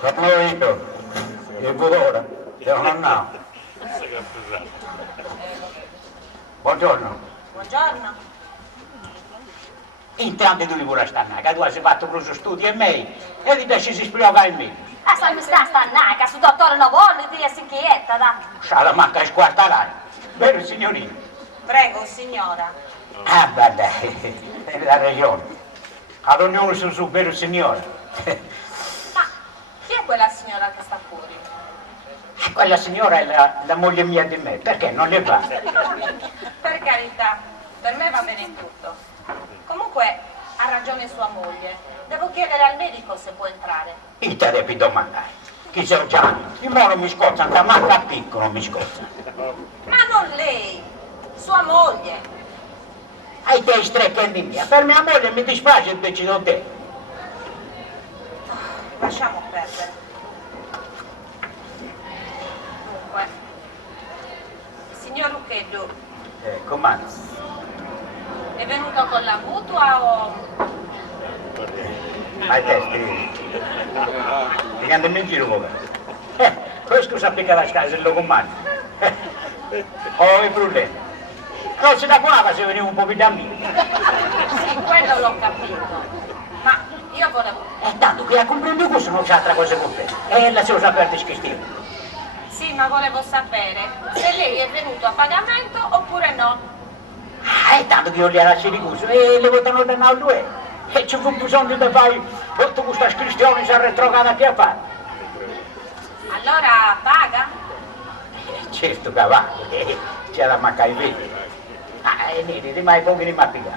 Sono io, il Budora, devo andare. Buongiorno. Buongiorno. Intanto tu li vuoi stare, che tu hai fatto un studio e me, e ti piace si spiega il mio. Se mi sta che su dottore non vuole dire si quieta, da. Sarà manca a squartare. Vero signorino? Prego, signora. Ah, guarda, hai la ragione. Ad ognuno su, vero signore. Ma chi è quella signora che sta fuori? Quella signora è la moglie mia di me, perché non le va? Per carità, per me va bene tutto. Comunque ha ragione sua moglie. Devo chiedere al medico se può entrare. E te devi domandare. Chi sei già? Il mono mi scoccia, anche a manca piccolo mi scoccia. Ma non lei, sua moglie. Hai te strecche di mia. Per mia moglie mi dispiace, decido te. Lasciamo perdere. Dunque, signor Luccheddu, Com'è? è venuto con la mutua o... Hai testi? Ti andiamo in giro come? Questo sappi che la casa è il comando. Ho i problemi. Non si da qua se veniva un po' più da me. Sì, quello l'ho capito. Ma io volevo... Tanto che a comprendere questo non c'è altra cosa con te. E la sua sapere schistino. Sì, ma volevo sapere se lei è venuto a pagamento oppure no. Tanto che io gli lasci di questo e le votano da noi due. E ci fu bisogno di fare tutta questa scrizione si è retrogata che a fare. Allora paga? Certo che va, c'è la manca i vedi. E niente, di mai pochi di mappica.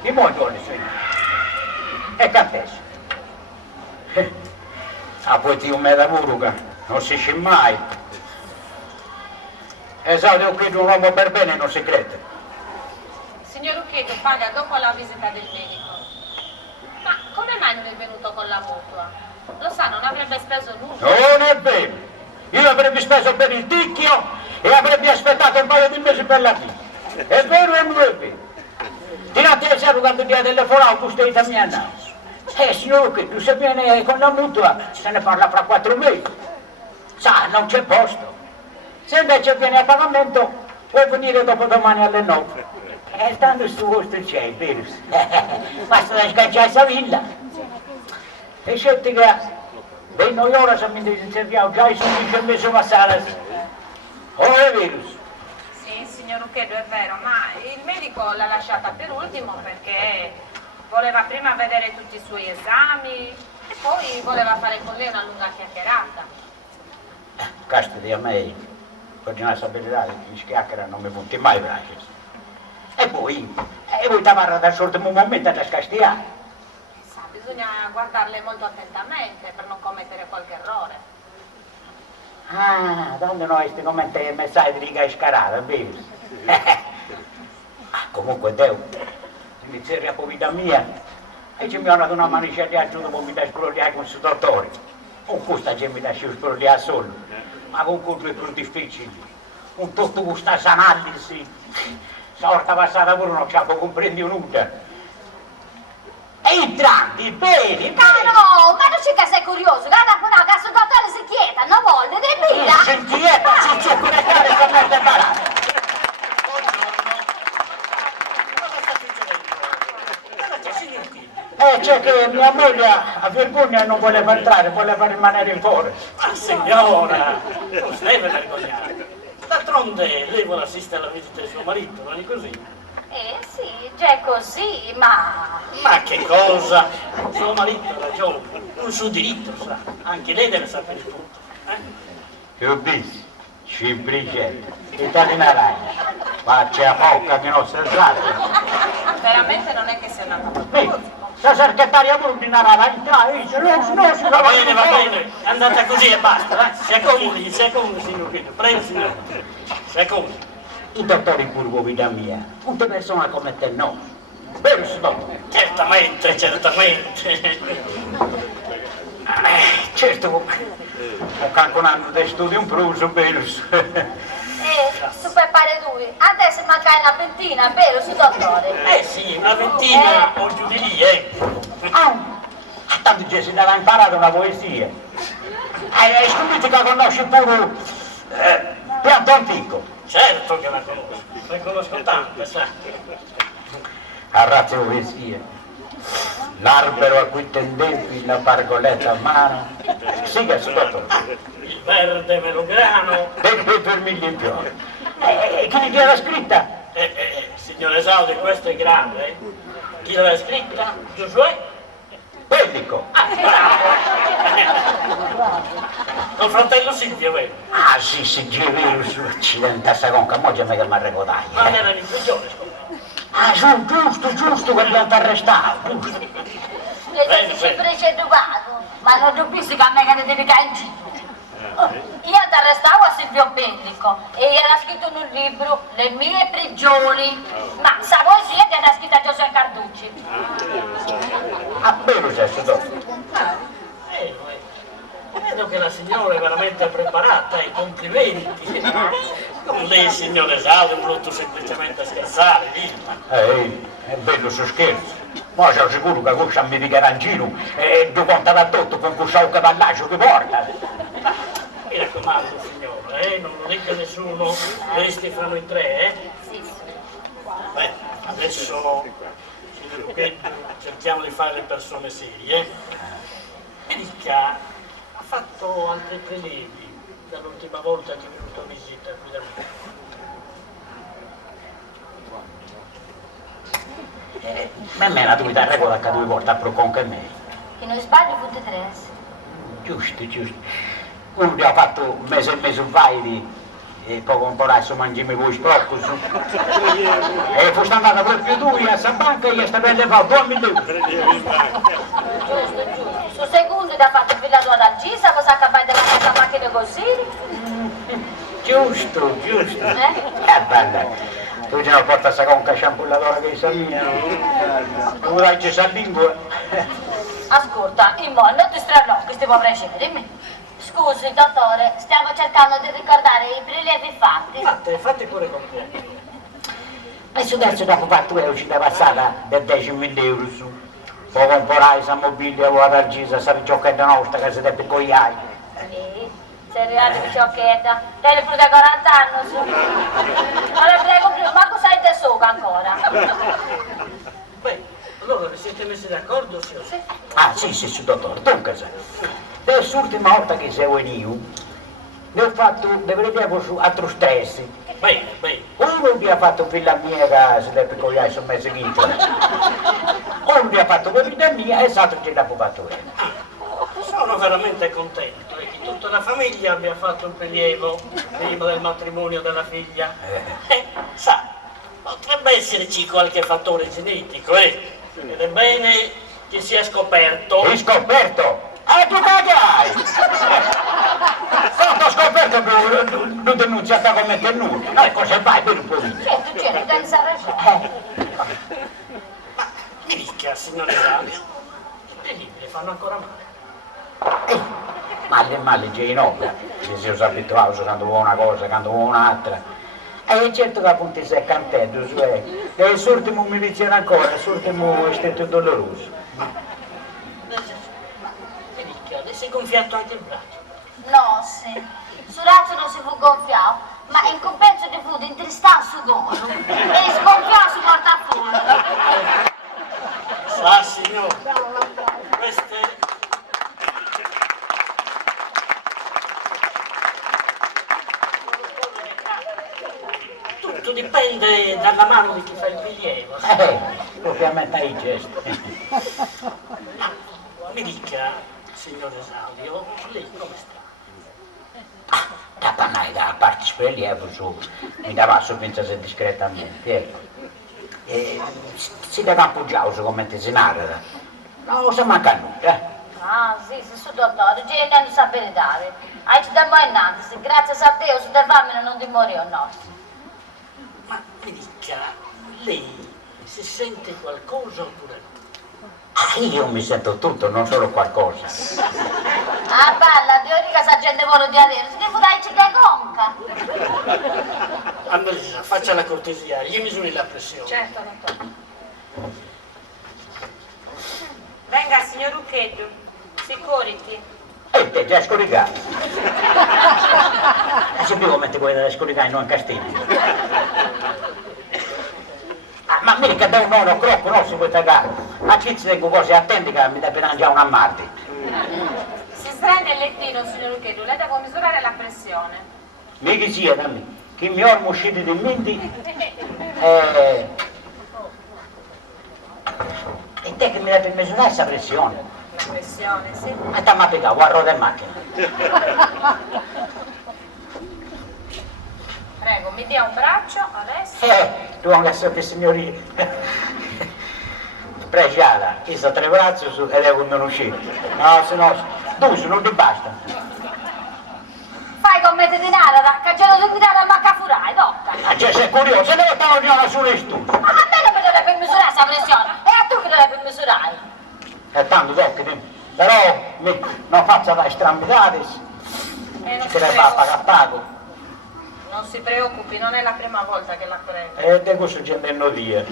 Di molto le signore. E cantesse. Poi ti un me da muruga, non si scende mai. Esatto, io credo un uomo per bene non si crede. Signor Luccheddu paga dopo la visita del medico. Ma come mai non è venuto con la mutua? Lo sa, non avrebbe speso nulla. Non è vero. Io avrebbe speso per il ticchio e avrebbe aspettato un paio di mesi per la fine. È vero e non è vero. Tirate il zero quando ti ha telefonato, tu stai da mia nave. Signor che tu se viene con la mutua se ne parla fra 4 mesi. Sa, non c'è posto. Se invece viene a pagamento puoi venire dopodomani alle 9. Tanto sto vostro c'è, vero? Basta da scacciare questa villa. E certi che dei noi ora siamo inserviamo già i 16 mesi a sala. Oh, è vero? Sì, signor Luccheddu, è vero, ma il medico l'ha lasciata per ultimo perché voleva prima vedere tutti i suoi esami e poi voleva fare con lei una lunga chiacchierata. Casti a me, per una sapere che chiacchiera non mi punti mai braci. E poi ti parla da solito un momento da scastiare. Sa, bisogna guardarle molto attentamente per non commettere qualche errore. Quando noi stiamo commente messaggi di che scarare, vero? Comunque Deo, iniziare a vita mia, e ci mi hanno dato una maniccia di aiuto per mi da sprugliare con il dottore. Non costa che mi lasci sprugliare solo, ma con due più difficili. Con tutto questa analisi. Sorta passata pure non ci ha comprendi nulla. Entranti, bene. Ma no, ma non c'è che sei curioso, guarda pure che sul dottore si chieda, non vuole, debilla. Si inquieta, si c'è pure cane che mette barata. C'è che mia moglie a vergogna non voleva entrare, voleva rimanere fuori. Ma signora, non si deve vergognare. D'altronde lei vuole assistere alla visita di suo marito, non è così? Sì, già è così, ma... Ma che cosa? Suo marito ha ragione, un suo diritto, sa. Anche lei deve sapere tutto. Che ho visto? Cimpricetta, Italina Rai, faccia a poca che non si sa. Veramente non è che sia andata proprio. La segretaria ordinava la dice, non si Va bene, andate così e basta, si accomodi, signor Chino, prego signore, si accomodi. I dottori curvo vita mia, tutte persone come te no. Vero dottore? Certamente. Certo, ho anche un anno di studio in pruso, vero? Su per fare lui, adesso manca una pentina, vero, su dottore? Sì, una ventina o giù di lì, Ah, tanto ci si deve imparare una poesia. Hai scommetto che conosci pure pianto antico. Certo che la conosco, ne conosco tante, sa. A razza poesia. L'albero a cui tendevi la pargoletta a mano. Sì che si dottore. Il verde melograno. Per mille in più. Chi gli era scritta? Signor Esaudi, questo è grande, eh? Chi l'aveva scritta? Giosuè? Pellico. Ah, bravo! Col fratello Silvio, vero? Ah sì, sì, giri su accidente sta conca, mo già mi chiama Ma recodaglia. era in prigione, scusa. Ah, giusto, che abbiamo arrestato, giusto. Le sei sempre ceducato, ma non dubbisti che a me che ne devi caere in giro. Io ti arrestavo a Silvio Pellico e era scritto in un libro Le mie prigioni, ma sa poesia che era scritta Giosuè Carducci. Ah, vero sesso, dopo. Vedo che la signora è veramente preparata, complimenti. Con lei, signor Esaudi, ho voluto semplicemente scherzare, È bello su scherzo. Ma sono sicuro che questo mi piccherà in giro e tu conta da tutto con questo cavallaggio che porta. Mi raccomando, signora, non lo dica nessuno, questi fanno in tre, eh? Sì, sì. Beh, adesso, signor Lucchetti, cerchiamo di fare le persone serie. Mi dica, ha fatto altri prelievi dall'ultima volta che è venuto a visita qui da me? Ma a me la tua regola che due volte a pro con che me. Che non sbagli tutte e tre. Giusto. Uno che ha fatto un mese e mezzo vai e poco un po' adesso mangiami voi sporco su. E fosse andata proprio tu a sta banca e sta prendendo fa 2 milioni. Giusto. Su secondo ti ha fatto il filato ad Algisa, cosa capace della casa macchina così? Giusto. Bella. Tu ce la porta sta conca sciampolladora che sa mia. Tu dai ci sa lingua. Ascolta, non ti stralocchi, ti può piacere. Scusi, dottore, stiamo cercando di ricordare i prelievi fatti. Fate pure con te. Adesso dopo 4 euro ci dà passata del 10.000 euro su. Poi comporai sa mobilio ad Algisa, sa giocchetta nostra che si deve cogliare. Sì, sei arrivato di ciocchetta. Lei pure da 40 anni su. Allora prego più, ma cosa hai da sopra ancora? Beh, allora vi siete messi d'accordo, sì o sì? Ah sì, dottore, dunque sa. Adesso l'ultima volta che sei venuto, ne ho fatto, devo su altro stress. Bene. Uno mi ha fatto villa mia che si deve cogliare sul mese quinto. Uno mi ha fatto per vita mia e l'altro ce l'ha fatto bene. Sono veramente contento che tutta la famiglia abbia fatto un prelievo prima del matrimonio della figlia. Sa, potrebbe esserci qualche fattore genetico, ed è bene che sia scoperto. Hai scoperto? Ah, tu cagai! Quando ho scoperto non denunziata come te nulla. No, cosa vai per un po' di... Certo, pensa ragione. Mi dica, signore Esaudi, i prelievi fanno ancora male. Male, Genova. Se si è abituato quando vuoi una cosa, quando vuoi un'altra. E certo che appunto sei contento, cioè, e il l'ultimo mi viziona ancora, il l'ultimo è stato doloroso. Mi dica, le si è gonfiato anche il braccio. No, sì. Sul razzo non si fu gonfiato, ma in compenso di fu di intristare su golo e sgonfiare su portafoglio. Sa, signore, queste... Tutto dipende dalla mano di chi fa il prelievo. Ovviamente hai gesti. Mi dica, signor Esaudio, lei come sta? Da panai, da parte spelievo su, mi dava su pensare discretamente, ecco. E si deve appoggiare su come tesinare. Non si manca nulla. Ah, sì, su dottore, ci non sapere dare. Hai ci tempo innanzi, grazie a Dio, su te famiglia non ti morirò, no. Ma mi dica, lei si sente qualcosa oppure no? Ah, io mi sento tutto, non solo qualcosa. Ah, balla, Dio dica se la gente vuole di avere, si deve dare ci conca. Annalisa, faccia la cortesia, gli misuri la pressione. Certo, dottore. Venga, signor Lucchetti, sicuriti. E te già scoricato. E se più mette quella da scoricare non in castiglio. Ma mica da un nono crocco non si può tagare. Ma chi ci tengo cose attenti che mi deve mangiare una Marti. Si sdraia nel lettino, signor Lucchetti, lei deve misurare la pressione. Mica sia da me. Chi mi ormo uscito di mente. E te che mi deve misurare questa pressione? La pressione, sì. E ti mi ha piegato, guarda le macchine. Prego, mi dia un braccio adesso. Tu anche so che signorina. Pregiata, io sto tre braccia su e devo non uscire. No, se no, due non ti basta. Fai come te di nada, che già non ti dare manca furai, docca. Ma già sei curioso, dove sta ognuno sulle studi? Ma a me non mi dovrebbe misurare questa pressione, è a tu che dovrebbe misurare. È tanto tocchi, però non faccia da estremidades, Non che lei va a pagare pago. Non si preoccupi, non è la prima volta che la prendo. E di questo gente non via. E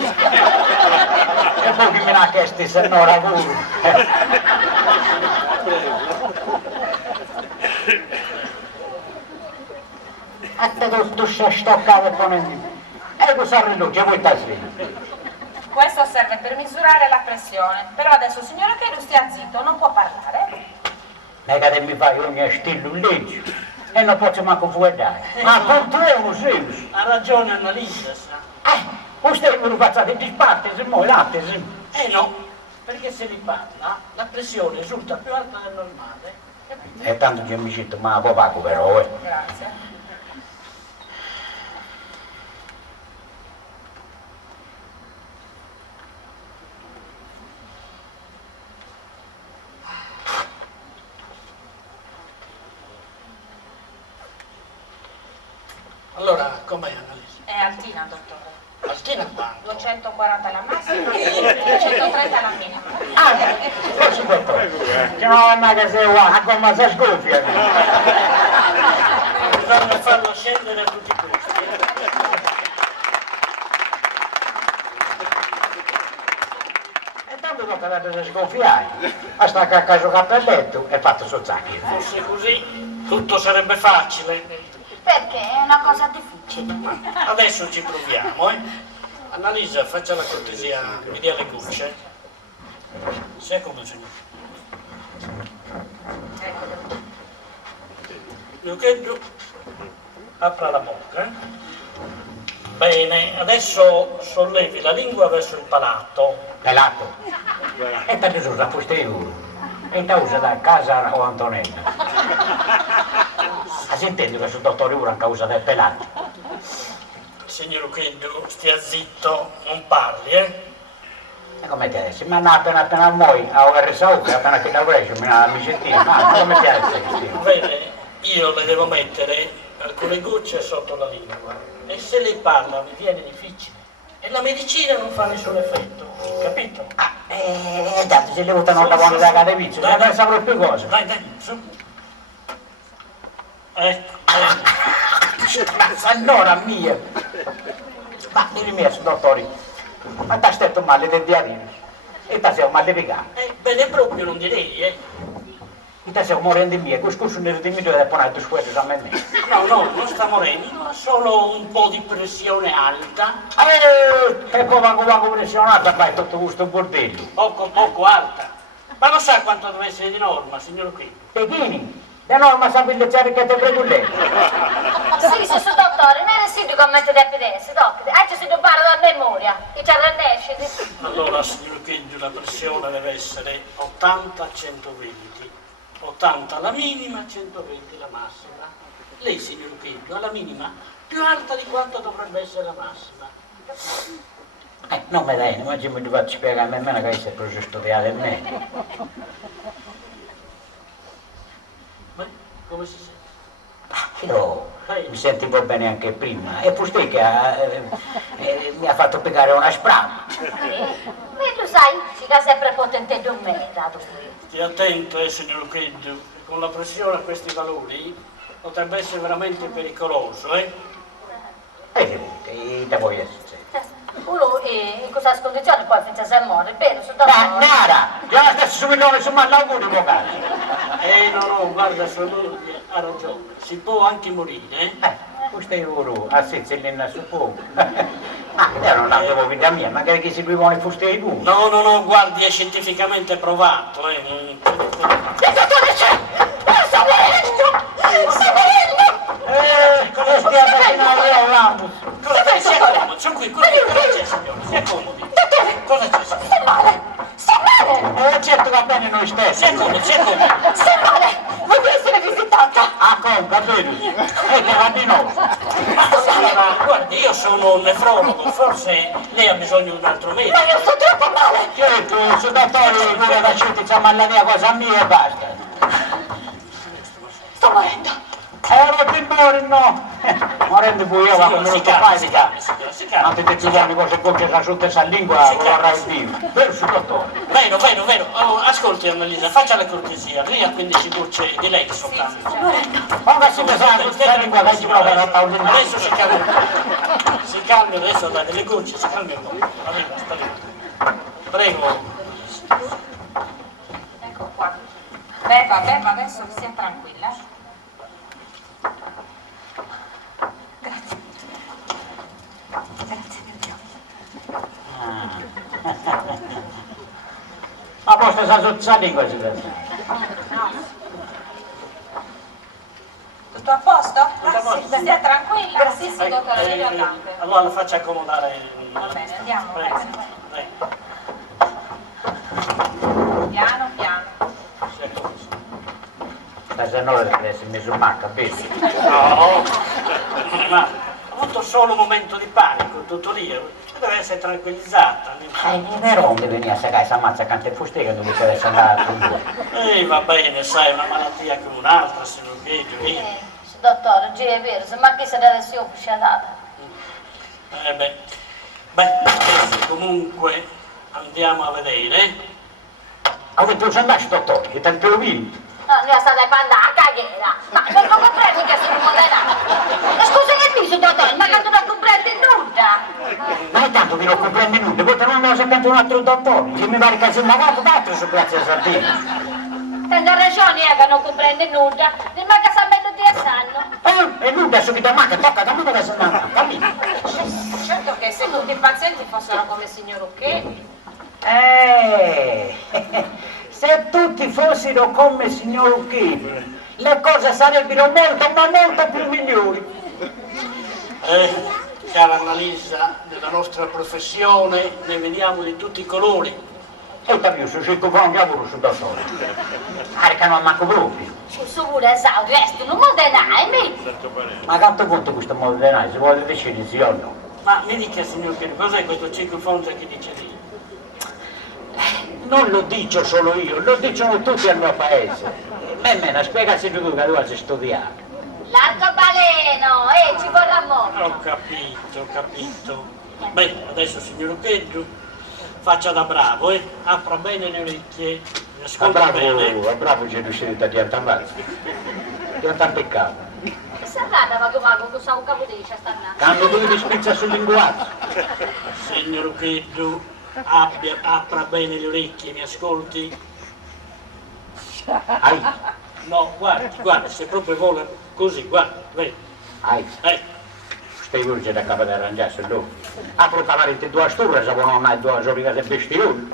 poi chi me l'ha chiesto se no lavoro. E te tu sei stoccato e pone. E cosa riluce, vuoi da svegli? Questo serve per misurare la pressione. Però adesso, signora Chiedu, stia zitto, non può parlare. Non è che mi fai ogni stile un legge e non posso manco guardare. Ma con te non sei. Ha ragione Annalisa, sa. Questo me lo facciate di parte, se muore latte, se... No, perché se li parla la pressione risulta più alta del normale, capito? E tanto che mi cito, ma papà però, Grazie. Allora, com'è Annalisa? È altina, dottore. Altina quanto? 240 la massima e 130 la minima. forse dottore, che non è che sei uguale, come si sgoffia. Bisogna farlo scendere a tutti questi. E tanto tocca da sgonfiare, basta che a caso cappelletto e fatto sozzacchi. Fosse così, tutto sarebbe facile. Perché è una cosa difficile. Adesso ci proviamo, Annalisa, faccia la cortesia, mi dia le cucce. Sia come signore. Lucchetti, apra la bocca. Bene, adesso sollevi la lingua verso il palato. Pelato. E tanto si usa posteriore. E te usa da casa o Antonella. Si intende questo dottore ora a causa del pelato. Signor Lucchetti, stia zitto, non parli, eh? E come ti adesso? Ma no, appena muoio, a RSU, che appena che lavoro, mi sentivo, ma come ti adesso? Vede, io le devo mettere alcune gocce sotto la lingua e se lei parla mi viene difficile e la medicina non fa nessun effetto, capito? Tanto se le votano la buona da cadevizio, Dai, non saprò più cosa. Dai, su. Ecco. Ma signora mia! Ma dimmi mia, dottori, ma ti stai male del diarino? E ti sei un male di cane? Bene proprio non direi, E ti sei morendo di mia, questo non è di mio da ponere tu squadre a me. No, non sta morendo, ha solo un po' di pressione alta. E poi quando pressionata fai tutto questo bordello. Poco alta. Ma lo sa quanto deve essere di norma, signor Qui? Pechini, la norma sa pigliare che te prego lei. Sì, sì, su dottore, non è sì come te deve essere, dottore. Ci si dubare da memoria, che ci arrennesce. Allora, signor Qui, la pressione deve essere 80-120. 80 la minima, 120 la massima. Lei, signor Qui, ha la minima più alta di quanto dovrebbe essere la massima. Non mi dai, ma mi devo spiegare a me che sei proprio studiato in me. Beh, come si sente? Io mi sentivo bene anche prima e fu te che mi ha fatto piegare una sprava. Ma tu sai, si è sempre potente di me, dato. Stia attento, signor Quid, con la pressione a questi valori potrebbe essere veramente pericoloso, E che te vuoi essere? Uno in questa condizione poi finché si muore, vero, su dottore? Nara, già la stessa subito su l'auguri in caso. No, guarda, sua moglie ha ragione, si può anche morire, Questo è oro, a sezzellina su poco. Ma io non l'avevo vita mia, magari che si buone fusti tu. No, guardi, è scientificamente provato, Dottore c'è! Sta morendo! Sta morendo! Cosa stiamo facendo io, Lambus? Cosa c'è? Si accomodi, sono qui, cosa c'è, signore? Si accomodi. Cosa c'è, signore? Sta male! Sta male! Certo va bene noi stessi. Si accomodi, si accomodi. Sta male! Voglio essere visitata! Ah, conca, vedi? E che va di nuovo. Ma guardi, io sono un nefrologo, forse lei ha bisogno di un altro medico. Ma io sto troppo male! Certo, il dottore vuole da scienza, ma la mia cosa mia e basta. Sto morendo! Non ti muori, no! Morendo poi io, ma come lo Si sto calmi, fare? si calmi. Anche te ci danno cose poche che sotto questa lingua, vorrà il Dio. Vero, su dottore? Vero. Oh, ascolti Annalisa, faccia la cortesia, lei ha 15 gocce di lei soltanto. Ma che si sa, questa lingua che ci prova a tagliare. Adesso si calmi, adesso dà delle gocce, si calmi un po'. Arriva, sta lì. Prego. Ecco qua. Beva, adesso sia tranquilla. Grazie. Grazie mio Dio. Ma posto sa sotto la lingua si vede. Tutto a posto? Tutto a posto. Stia tranquilla. Sì, dottore, le tante. Allora la faccia accomodare. Va bene, andiamo. Prego. Piano. Si accomodi. La signora deve essere messo in macca, vedi? No, ma ha avuto solo un momento di panico, tutto lì, deve essere tranquillizzata. Ne rompe veniva a sagare, si ammazza accanto al fustega dove può essere andato in Va bene, sai, una malattia come un'altra, se non vedi, vedi. Dottore, G è vero, se manchi se deve essere uscita. Adesso comunque andiamo a vedere. Avete un sandaggio, dottore, che tanto lo vinto. No, ne state parlando a caghera. Ma non lo comprendo che sono moderata. Ma scusa che dici, dottore, ma che tu non comprendi nulla. Ma intanto vi non comprende nulla, poi non mi soltanto un altro dottore, che mi pare che sia magato d'altro su Piazza Sardegna. Tengo ragione, che non comprende nulla. Mi manca sapendo di sanno. E nulla subito a macchina, tocca da nulla che sono andato, capito? Certo che se tutti i pazienti fossero come il signor Rucchetti. Se tutti fossero come il signor Rucchetti, le cose sarebbero molto, ma molto più migliori. Cara Annalisa, nella nostra professione ne vediamo di tutti i colori. E capito, su circo fa un lavoro su dottore. Caricano a manco proprio. Su pure esaurio, resti non moderare, Ma quanto conto questo modo di denaro? Si vuole decidere sì o no? Ma mi dica, signor Piero, cos'è questo circofonte che dice lì? Non lo dico solo io, lo dicono tutti al mio paese. Nemmeno, spiegaci tu che tu hai studiato. l'arcobaleno, ci vorrà molto. Ho capito. Beh, adesso signor Pietro, faccia da bravo, apra bene le orecchie, mi ascolta bene. A bravo c'è riuscito a piantare piantare peccato. Sarà ma come questo capo di c'è stanno. Quando tu ti spizza sul linguaggio. Signor Pietro, apra bene le orecchie, mi ascolti? Ai, No, guarda, se proprio vuole così, guarda, vedi. ai, stai urge da capo di arrangiarsi lui. Apro cavarete due sture, se non hai due soriche di bestioni.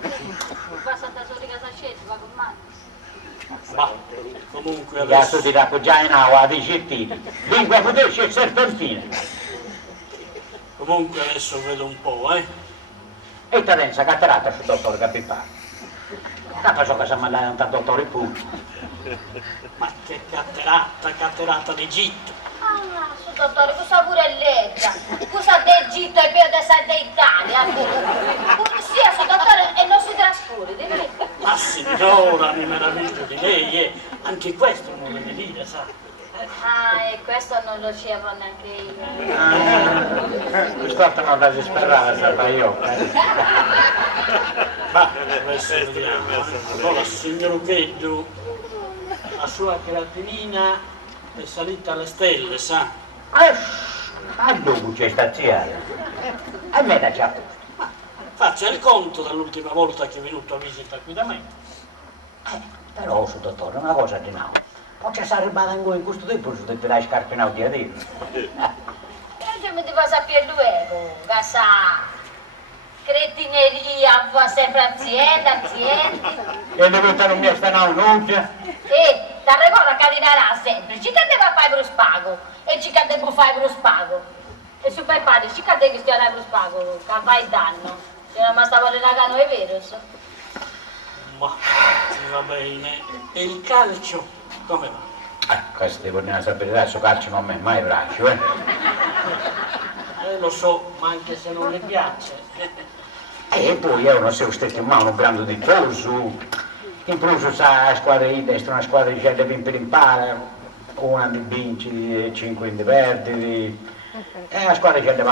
Qua Santa Sorica Saccetti, va con mano. Ma comunque Adesso adesso... ti appoggiare in aula a dicettini. Lingua potessi e serpentina. Comunque adesso vedo un po', E te pensa catterata sul dottore Capipano. Capa so che si mandava un dottore pure. Ma che catterata d'Egitto. Ah, su dottore, cosa pure legge? Cosa d'Egitto e poi d'Italia? Pure sia, su dottore, e non si trascuri, di verità. Ma signora, mi meraviglio di lei, anche questo non lo deve dire, sa? Ah, e questo non lo sapevo neanche io. Quest'altro non la si sperava, sapeva io. Ma adesso vediamo. Allora, signor Pietro, la sua creatinina è salita alle stelle, sa? A dove c'è stazione? A me da già. Faccia il conto dall'ultima volta che è venuto a visita qui da me. Però, su dottore, una cosa di nuovo. Poi ci sarà arrivato in questo tempo, su te dai scarpinato di addio. Io mi devo sapere luego, questa cretineria va sempre azienda. E dove non mi stanno un'occhia? E da regola carinarà sempre, ci cadeva a fare lo spago, e ci cadeva a fare lo spago. E su per padre, ci cadeva che stia lo spago, che fai danno. Se non mi stavo allenando, è vero, so. Ma va bene. E il calcio come va? Questo devo andare a sapere, adesso calcio non mi è mai braccio, Lo so, ma anche se non le piace. E poi io non so stesso in mano un grande di Prusu. In Prusu sa la squadra di destra, una squadra di scende per impara, una di vinci, 5 in verdi, e la squadra di scende